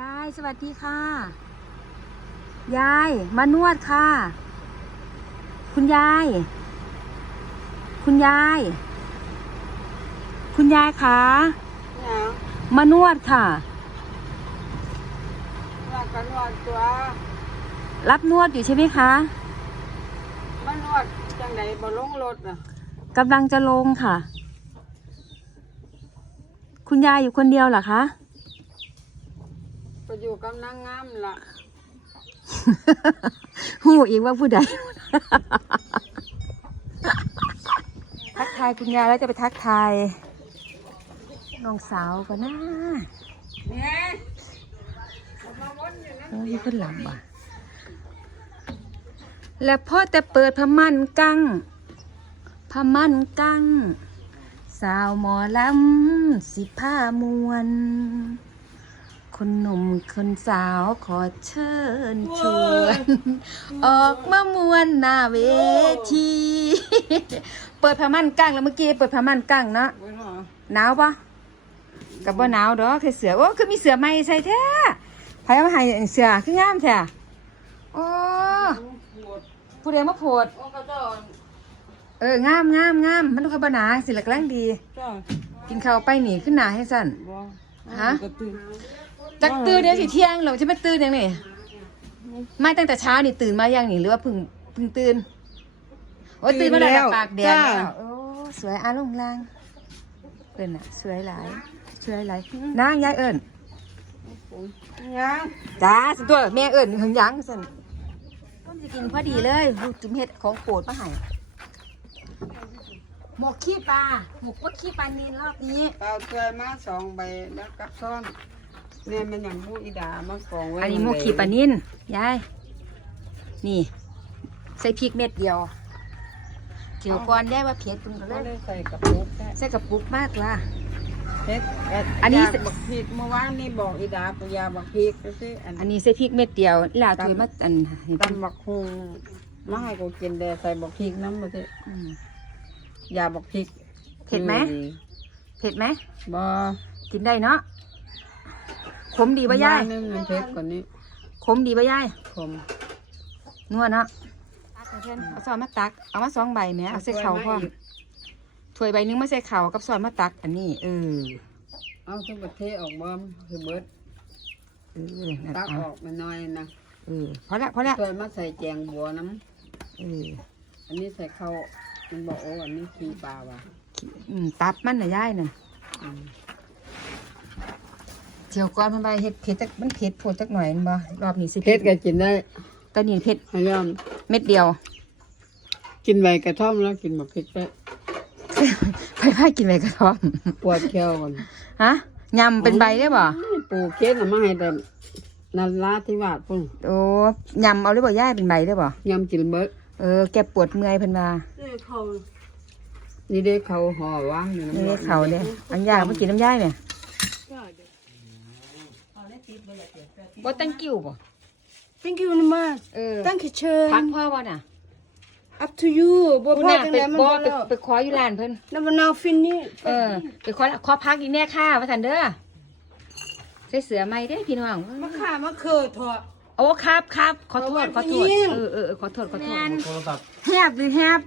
ยายสวัสดีค่ะ ยายมานวดค่ะ คุณยาย คุณยาย คุณยายคะเนี่ยมานวดค่ะ นวดก็นวดตัวรับนวดอยู่ใช่ไหมคะมันนวดจังไดบ่ลงรถน่ะกำลังจะลงค่ะ คุณยายอยู่คนเดียวเหรอคะ ก็อยู่กับนางงามล่ะ หูอีกว่าผู้ใด ทักทายคุณยายแล้วจะไปทักทายน้องสาวก่อนนะเนี่ยมาวนอยู่นั่นโอ้ยคนหลังว่ะ และพ่อแต่เปิดพม่านกั้งพม่านกั้งสาวหมอลำสิผ้ามวน คนหนุ่มคนสาวขอเชิญชวน ออกมามวนหน้าเวที เปิดผ้าม่านกั้งแล้วเมื่อกี้เปิดผ้าม่านกั้งเนาะเว้ยเนาะหนาวปะกับว่าหนาวดอกแค่เสือโอ้คือมีเสือใหม่ใส่แท้ไผเอามาให้เสือคืองามแท้โอ้ปวดผู้ใดมาโพดโอ้ก็เจ้าเอองามงามงามมันดูขบหนาสิหลักแรงดีเจ้ากินข้าวไปหนีขึ้นหนาให้สั่นบ่ฮะก็ตื่น จักตื่นเดี๋ยวสิเที่ยงเหรอจะไม่ตื่นยังนี่ไม่ตั้งแต่เช้านี่ตื่นมายังนี่หรือว่าเพิ่งเพิ่งตื่นโอ้ยตื่นมาแล้วปากแดงแล้วโอ้สวยอาลงลางเอิญอะสวยหลายสวยหลายนางยายเอิญยังจ้าสิตัวแม่เอิญหึงหยังสั่นต้นจะกินพอดีเลยลูกจุ่มเห็ดของโปรดมาให้หมกขี้ปลาหมกว่าขี้ปลานินรอบนี้เปล่าถ้วยมาสองใบแล้วกับซ้อน เนี่ยมันอย่างมูอีดามากองไว้อันนี้หมกขี้ปลานินยาย นี่ ใส่พริกเม็ดเดียวเจียวก่อนได้ว่าเผ็ดตรงกันเลก็ยเลยใส่กระปุกแค่ใส่กระปุกมากล่ะ เฮ็ดเดอันนี้ ยาบักพริกเมื่อวานนี่บอกอีดาปยาบักพริกก็ซื้ออันอันนี้ใส่พริกเม็ดเดียวลาถวยมาอันเห็นตำบักฮุงมาให้กูกินแต่ใส่บักพริกน้ำมาสิอืม ยาบักพริกเผ็ดไหม เผ็ดไหมบ่กินได้เนาะ ขมดีป่ะยายนี่มันเผ็ดกว่านี้ขมดีป่ะยายขมนัวเนาะตักให้เพื่อนเอาซอนมาตัก เอามาสองใบแหม่เอาใส่เข่าพร้อมถ้วยใบหนึงมาใส่เข่ากับซอนมาตัก อันนี้เออเอาทุกประเทศออกบ่มคือเบิดเออนั่นตักเอาออกมาหน่อยนะเออพอละพอละเคยมาใส่แจงบัวน้เออำอันนี้ใส่ข้าวมันบอกโอ้อันนี้ขี้ปลาว่ะอืมตับมันน่ะยายนั่นอืม เจียวก่อนมันไปเฮ็ดเผ็ดจักมันเผ็ดโพดจักหน่อยแม่นบ่รอบนี้สิเผ็ดก็กินได้ตอนนี้เผ็ดพยายามเม็ดเดียวกินใบกระท่อมแล้วกินบักพริกไปไปพากินใบกระท่อมปวดแข้วก่อนฮะยำเป็นใบได้บ่ปูเค้กเอามาให้แต่นันลาที่วาดพุ่นโอ้ยำเอาหรือบ่ยายเป็นใบได้บ่ยำกินเบิดเออแกปวดเมื่อยเพิ่นว่านี่ได้เขาห่อว่างอยู่นี่น้ำเขาเนี่ยอันยามากินน้ำยายเนี่ย บ่ตั้งกิ้วบ่ Thank you very much. เออ Thank you, Chen. พักพ่อบ่น่ะ Up to you. บ่คุณพอน่ะจังไปได๋มันบ่บ่ไปแล้วไปขออยู่ร้านเพิ่น แล้วมันเอาฟินนี่เออไปขอขอพักอีกแน่ค่ะว่าซั่นเด้อใส่เสือใหม่เด้อพี่น้องมาข่ามาเคยเถอะ โอ้ครับครับขอโทษขอโทษเอาไว้เออเออเออขอโทษขอโทษ โทรศัพท์แฮบหรือแฮบ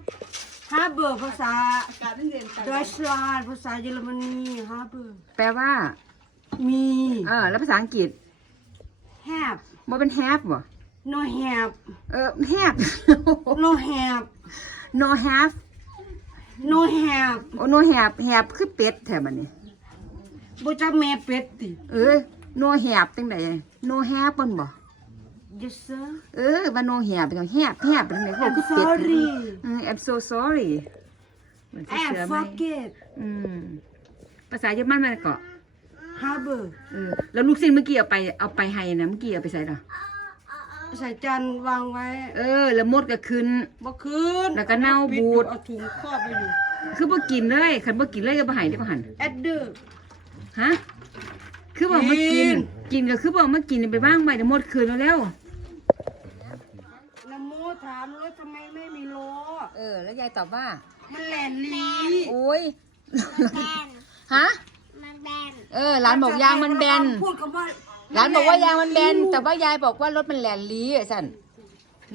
ฮาเบอร์ภาษาดอยชลาดภาษาเยอรมนีฮาเบอร์แปลว่า มี เออ แล้วภาษาอังกฤษแฮบบ่เป็นแฮบบ่ no have เออแฮบ no have no have no have โอ้ no have have คือเป็ดแถวบัดนี้บ่จักแม่เป็ดติ เออ no have จังได no have เพิ่นบ่ yes sir เออว่า no have เป็นแฮบแฮบเป็นไงเขา I'm คือเป็ด sorry อืม I'm so sorry เหมือน I เสือ am ไหม forget อืมภาษาเยอรมันมันก็ ฮาเบอร์เออแล้วลูกสิ้นเมื่อกี้เอาไปเอาไปให้นะเมื่อกี้เอาไปใส่ละใส่จานวางไว้เออ แล้วมดก็ขึ้น บ่คืนแล้วก็เน่าบูด เอาถุงครอบไปอยู่คือบ่กินเลยคันบ่กินเลยก็บ่ให้ได้บ่หันแอดเดอร์ ฮะคือบอกมากิกินนกินก็คือบอกมากินไปบ้างไปเดี๋ยวหมดคืนแล้วแล้วนโมถามรถทำไมไม่มีล้อ เออ แล้วยายตอบว่า มันแหลนลีโอ้ย ฮะมัน แบนเออร้านบอกยางมันแบนพูดคำว่าหลานบอกว่ายางมันแบนแต่ว่ายายบอกว่ารถมันแหลนลี้อะสัน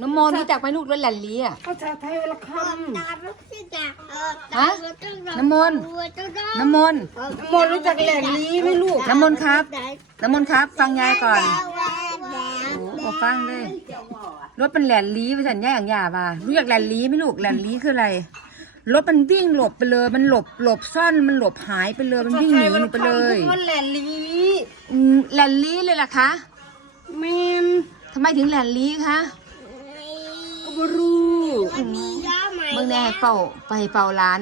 น้ำมนต์รู้จักไหมลูกรถแหลนลี้อะภาษาไทยละคฮะน้ำมนต์น้ำมนต์ำหมดรู้จักแหล่งนี้ไหมลูกน้ำมนต์ครับน้ำมนต์ครับ ฟังยายก่อนโอ้โหฟังเลยรถมันแหลนลี้ไปสัญญาอย่างหยาบ่ารู้จักแหลนลี้ไหมลูกแหลนลี้คืออะไร รถมันวิ่งหลบไปเลย มันหลบหลบซ่อนมันหลบหายไปเลยมันวิ่งหนีหนูไปเลยมันแหล่งนี้อืมแหลนลี้เลยล่ะคะแมนทำไมถึงแหลนลี้คะก็บรู้เมื่อแน่เฝ้าไปเฝ้าร้าน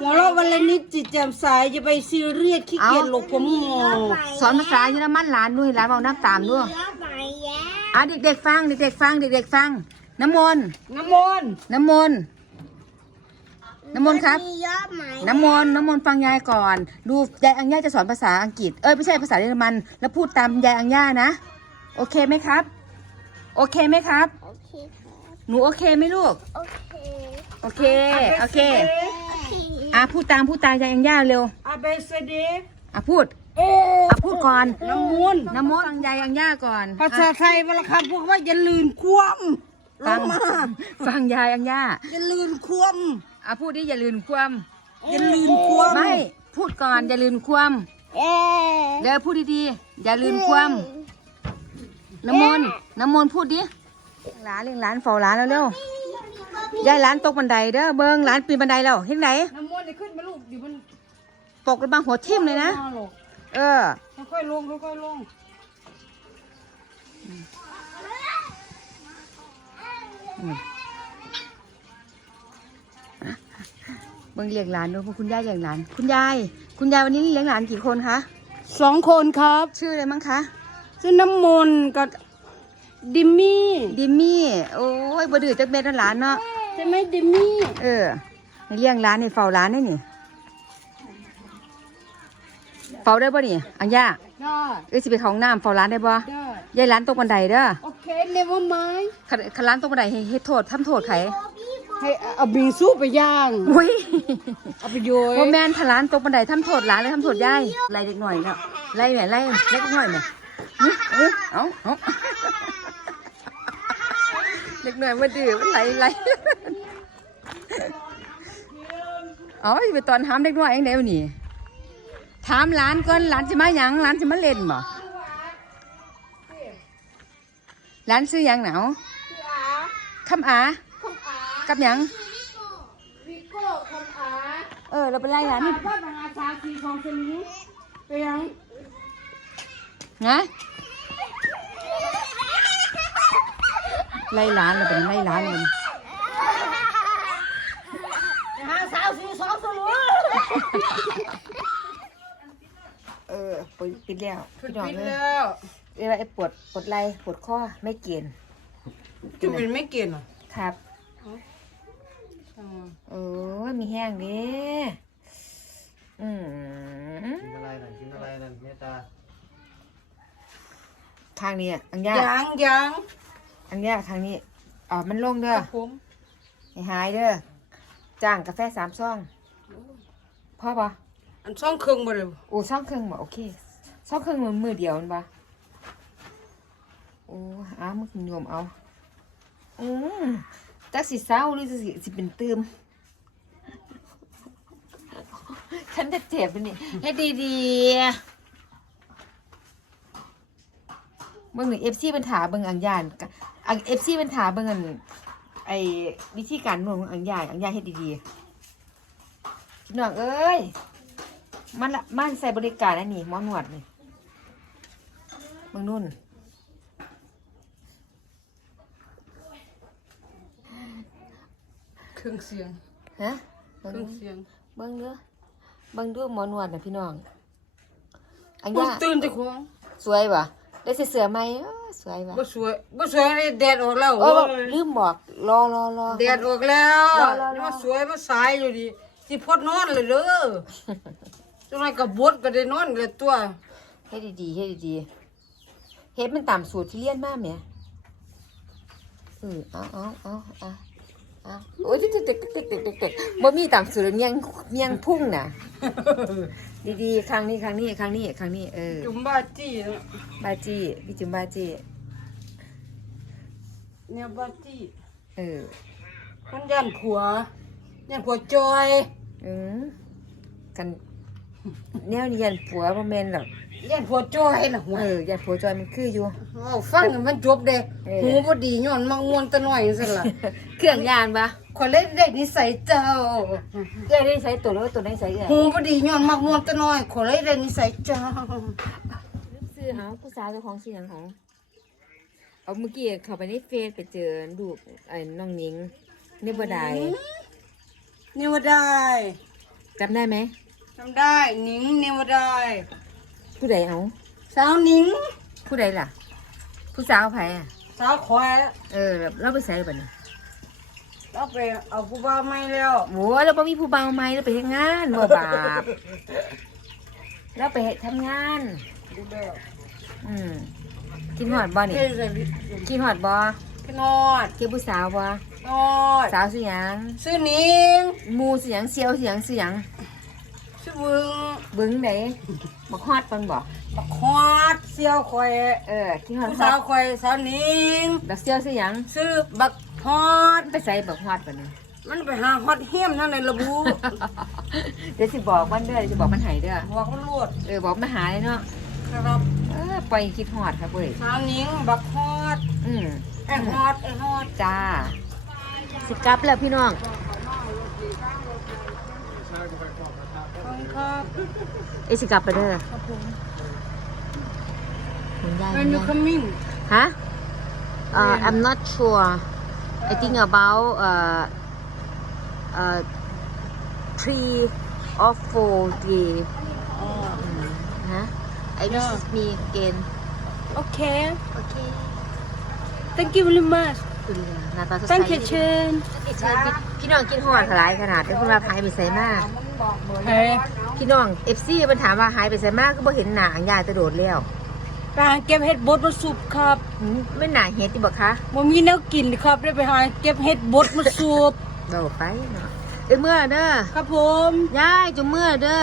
หัวเราะวันละนิดจิตแจ่มใสจะไปซีเรียสขี้เกียจเอ้าหลบผมงอสอนภาษาเยอรมันร้านด้วยร้านเรานับตามด้วยอะเด็กๆฟังเด็กๆฟังเด็กๆฟัง น้ำมนต์น้ำมนต์น้ำมนต์ น้ำมนต์ครับน้ำมนต์น้ำมนต์ฟังยายก่อน ดูยายอังย่าจะสอนภาษาอังกฤษ เอ้ยไม่ใช่ภาษาเยอรมัน แล้วพูดตามยายอังย่านะ โอเคไหมครับ โอเคไหมครับหนูโอเคไหมลูกโอเค โอเคอะพูดตามพูดตามยายอังย่าเร็วอาเบสเดอะพูดอะพูดก่อน น้ำมนต์น้ำมนต์ฟังยายอังย่าก่อนภาษาไทยวันละคำพวกว่าอย่าลืนคว่ำลฟังงมาฟังยายอังย่าอย่าลืนคว่ อะพูดดิอย่าลืมความำอย่าลืนคว่ำไม่พูดก่อนอย่าลืมความเดี๋ยวพูดดีๆอย่าลืมความน้ำมนต์น้ำมนต์พูดดิหลานเลี้ยงหลานเฝ้าหลานแล้วเร็วยายหลานตกบันไดเด้อเบิ้งหลานปีนบันไดแล้วเห็นไหนน้ำมนต์จะขึ้นมาลูกเดี๋ยวมันตกระบังหัวทิ่มเลยนะมาหรอกเออค่อยๆลงค่อยๆลงเบิ้งเลี้ยงหลานดูพวกคุณยายเลี้ยงหลาน คุณยาย คุณยายวันนี้เลี้ยงหลานกี่คนคะ สองคนครับ ชื่ออะไรมั้งคะชื่อน้ำมนต์กับดิมมี่ ดิมมี่ โอ้ยบ่ดื้อจักเม็ดนั่นหลานเนาะ ใช่ไหมดิมมี่ เออให้เลี้ยงร้านให้เฝ้าร้านได้นี่เฝ้าได้บ่นี่อังย่าได้เอ้ยสิไปเข้าห้องน้ำเฝ้าร้านได้บ่ได้ยายร้านตกบันไดเด้อ โอเค never mind คันคันร้านตกบันไดให้เฮ็ดโทษทำโทษไข ให้เอาบิงสู้ไปย่าง อุ้ยเอาไปโยยบ่แม่นถ้าร้านตกบันไดทำโทษร้านเลยทำโทษยายไล่เด็กหน่อยเนาะไล่แม่ไล่เล็กหน่อยแม่หึเอ้าเอาเอาเด็กหน่อยมาดื้อมันไล่ไล่เอาสิไปตอนถามเด็กน้อยเองเด้วนี่ถามหลานก่อนหลานจะมาหยังหลานจะมาเล่นบ่หลานซื้อหยังหนาวคำอา กับหยัง วิโก้คำอาเออ เราไปไล่หลานนี่พ่อทหารชาสีของสลิงไปยังนะไล่หลานเราเป็นไล่หลานมันทหารสาวสีสองสลิงเออปิดปิดแล้วพี่น้องปิดเลยแล้วเวลาไอ้ปวดปวดไหล่ปวดข้อไม่เกณฑ์จะเป็นไม่เก่งอะครับ โอ้ยมีแห้งเดิอืมกินอะไรนั่นกินอะไรนั่นเมตตาทางนี้อะอันยายังยังอันเนี้ยทางนี้อ่ามันลงเด้คอรับผมให้หายเด้อจ้างกาแฟสามซองพ่อปะอันช่องเครื่องบ่เลยโอ้ซองครึ่งบ่โอเคซองครึ่งมันมือเดียวมันปะโอ้อ้าวมึงโยมเอาอืม จักสิเศร้าหรือสิสิเป็นตืมฉันจะเจ็บไปนี่ให้ดีๆเบิ่งหนึ่งเอฟซีเป็นถาเบิ่งอังยานอังเอฟซีเป็นถาเบิ่งอันไอวิธีการนวดของอังยานอังยานให้ดีๆพี่น้องเอ้ยมันละมันใส่บริการอันนี้หมอนวดนี่เบิ่งนู่น เครื่องเสียง ฮะเคเบิ่งรื่องดูเสียง เบิ่งเด้อเบิ่งดูหมอนวดนะพี่น้องอันปุ๊ยาตื่นแต่ของสวยปะได้ใส่เสื้อไหมอ้อสวยปะบ่สวยบ่สวยเลยแดดออกแล้วเออลืมบอกรอรอรอแดดออกแล้วรอรอรอนี่มาสวยมาสายอยู่ดิสิพดนอนเลยเด้อจังไดก็บดก็ได้นอนเลยตัวให้ดีๆให้ดีๆเฮ็ดมันตามสูตรที่เรียนมาแหมเออเอาเอาเอาเอา อ้าวโอ้ยเด็กเด็กเด็กเด็กเด็กเด็กบ่มีตามสูตรเมียงเมียงพุ่งน่ะ ดีๆครั้งนี้ครั้งนี้ครั้งนี้ครั้งนี้เออ จุ่มบ้าจี้เนอะบาจี้พี่จุ๋มบาจี้เนี่ยบ้าจี้เออมันยันผัวยันผัวจอย อืมกัน แนวนี้ยันผัวบ่แม่นหรอกยันผัวจอยน่ะหัวเออยันผัวจอยมันคืออยู่ว้าวฟังให้มันจบเด้เออ หูบ่ดีย้อนมักม่วนแตะน้อยซั่นล่ะเครื่องยานปะขอยเล่นได้นิสัยเจ้า เอ้ยได้ใช้ตัวหรือว่าตัวได้ใช้เอ้ยหูบ่ดีย้อนมักม่วนแตะน้อยขอยเล่นได้นิสัยเจ้า ซื้อหาผู้สาวเจ้าของซื้อหยังของเอาเมื่อกี้เข้าไปในเฟซไปเจอรูปไอ้น้องหนิงนี่บ่ได้นี่ว่าได้จำได้ไหม จำได้หนิงนี่ว่าได้ผู้ใดเอาสาวหนิงผู้ใดล่ะ ผู้สาวไผอะสาวควายเออเราไปใส่บัดนี้เราไปเอาผู้บ่าวใหม่แล้วโหเราบ่มีผู้เบาวไหมเราไปเฮ็ดงานบ่บาปเราไปเฮ็ดทำงาน ดูแล้วอืมกินฮอดบ่นี่เฮ้ยใส่วิกินฮอดบ่พี่นอดเกี่ยวผู้สาวบ่นอดสาวสิหยัง ซื้อหนิงหมู่สิหยังเซียวสิหยังสิหยัง ซื้อบึงบึ้งไดบักฮอดเพิ่นบ่บักฮอดเสี่ยวควายเออกินฮอดผู้สาสาววควายสาวหนิงบักเซียวสิหยังซื้อบักฮอดไปใส่บักฮอดบัดนี้มันไปหาฮอดเฮียมเท่านั้นระบุเดี๋ยวสิบอกมันเด้อเดี๋ยวสิบอกมันให้เด้อบอกมันรวดเออบอกมาหาเลยเนาะครับเออปล่อยคิดฮอดครับเว้ยสาวหนิงบักฮอดอืมไอ้ฮอดไอ้ฮอดจ้าสิกลับแล้วพี่น้องขอบ คุณครับเอยสิกลับไปเด้อคุณยาย When you coming ฮะ uh, I'm not sure I think about uh, uh, three or four day ฮะ I visit me again Okay. okay Thank you very much. คุณหน้าตาสดใส Thank you, Chen. เชิญพี่พี่น้องกินหอดหลายขนาดเป็นคนมาหายไปใส่มาก Hey. พี่น้องเอฟซีมันถามว่าหายไปใส่มากก็บ่เห็นหนาอังยายจะโดดแล้วไปหาเก็บเห็ดบดมาสูบครับหืมไม่หนาเฮ็ดติบอกคะบ่มีแนวกินครับได้ไปหาเก็บเห็ดบดมาสูบโดดไปเนาะเอ้ยเมื่อเด้อครับผม ยายจุเมื่อเด้อ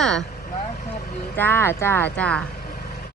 จ้าจ้าจ้า